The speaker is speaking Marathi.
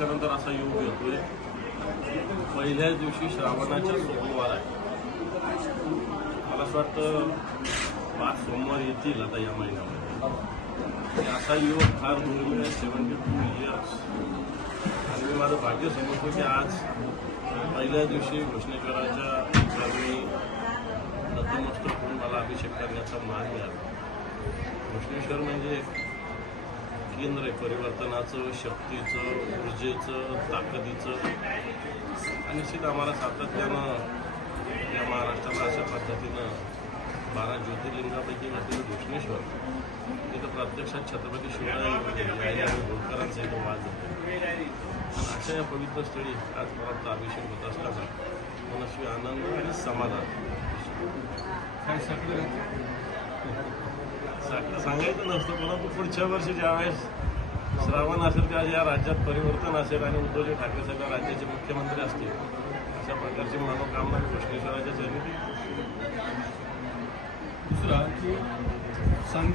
वर्षानंतर असा योग येतोय. पहिल्याच दिवशी श्रावणाच्या सोमवार आहे. मला असं वाटतं पाच सोमवार येतील आता या महिन्यामध्ये. असा योग फार दुर्मिळ आहे सेवन्टी टू इयर्स आणि मी माझं भाग्य समजतो की आज पहिल्या दिवशी घोषणेश्वराच्या ठिकाणी नतमस्तक होऊन मला अभिषेक करण्याचा मान मिळाला घोषणेश्वर म्हणजे केंद्र आहे परिवर्तनाचं शक्तीचं ऊर्जेचं ताकदीचं. आणि निश्चित आम्हाला सातत्यानं या महाराष्ट्राला अशा पद्धतीनं बारा ज्योतिर्लिंगापैकी घातलेलं घोषणेश्वर तिथं प्रत्यक्षात छत्रपती शिवराय आणि होळकरांचा इथं वाद होतो. आणि अशा या पवित्र स्थळी आज परत अभिषेक होत असताना मनस्वी आनंद आणि समाधान. काय सगळं सांगायचं नसतं परंतु पुढच्या वर्षी ज्यावेळेस श्रावण असेल किंवा या राज्यात परिवर्तन असेल आणि उद्धवजी ठाकरे साहेब राज्याचे मुख्यमंत्री असतील अशा प्रकारची मनोकामना घोषणेश्वराच्या